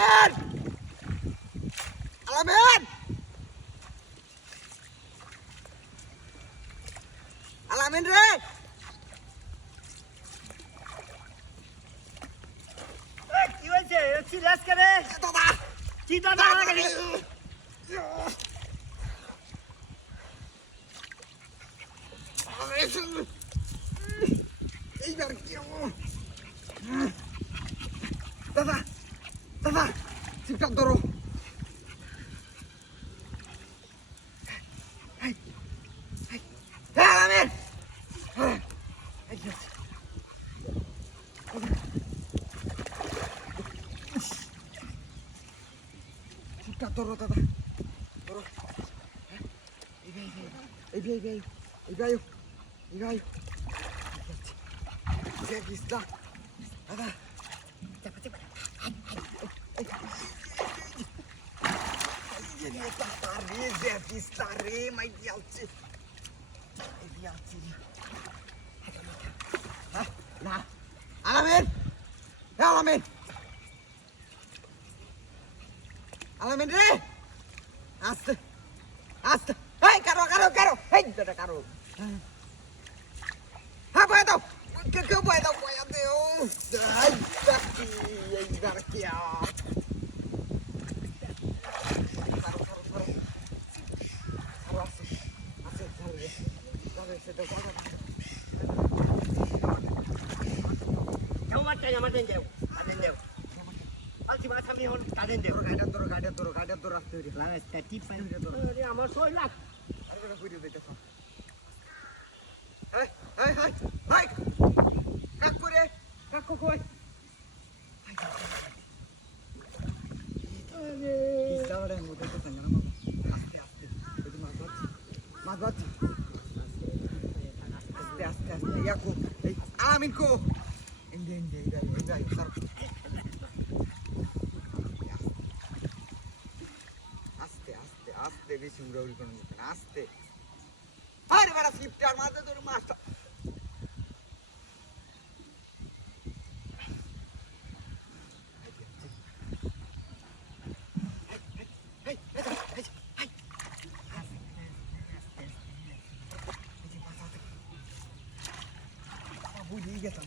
Alamin! Alamin! Alamin রে! কি হয়েছে সিরিয়াস করে দাদা! চিন্তা না লাগে এইবার কি দাদা দাদা চিপটা ধরো আলামিন চিপটা ধরো দাদা ধরো এই দাদা Alamin! Alamin! Alamin রে! আস্তে আস্তে এই কারো এই দাদা কারো হ্যাঁ বয়ে দাও কেউ বয়ে দাও এইবার কি আমাদের দেও আছি মাথা আমি হল কাটেন দেও গাড়ি ধরো আসতে হইরে লাগাইতে টিপ পাই আরে আমার 6 লাখ আরে কইরে দিতেছ হাই কাক করে কাক কই আরে ইসাওরে মতো তো সঙ্গে না আস্তে ওই মাছ আস্তে ইয়াকু এই আমিন কো ইন্ডে এই স্যার আস্তে বেশি উড়াউড়ি করে নিতে না আস্তে আরে বাড়া স্লিপটার মাঝে তোর মাছটা বুঝিয়ে গেতাম